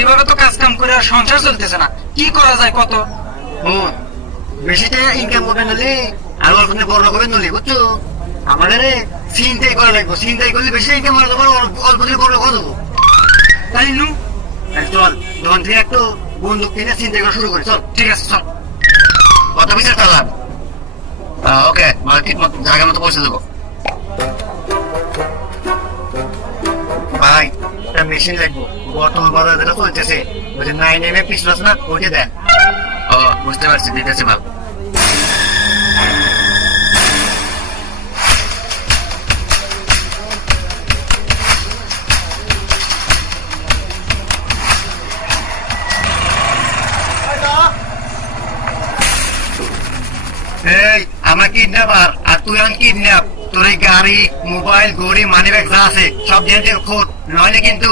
এভাবে তো কাজ কাম করে আর সংসার চলতেছে না, কি করা যায় কত? ও বেশি টাকা ইনকাম করবে নালে আর অল্প দিনে বড় করবে নলি, বুঝছো? আমাদের চিন্তাই করা লাগবে, চিন্তাই করলে বেশি ইনকাম করা যাবে, অল্প দিনে বড় করে দেবো। তাই নু, চল দোকান থেকে একটু বন্দুক কিনে চিন্তা করা শুরু করি, চল। ঠিক আছে চল। কত পিসের চালান? ওকে, ঠিক মতো জায়গা মতো পৌঁছে দেবো। ভাই একটা মেশিন লাগবো, বর্তমান বাজার যেটা চলতেছে ওই যে 9mm পিছল আছে না, ওইটা দেন। ও বুঝতে পারছি, দিতেছি ভাব। এই আমরা কিডন্যাপার আর তুই আমি কিডন্যাপ, তোর এই গাড়ি মোবাইল ঘড়ি মানি ব্যাগ যা আছে সব জিনিস খোঁজ, নইলে কিন্তু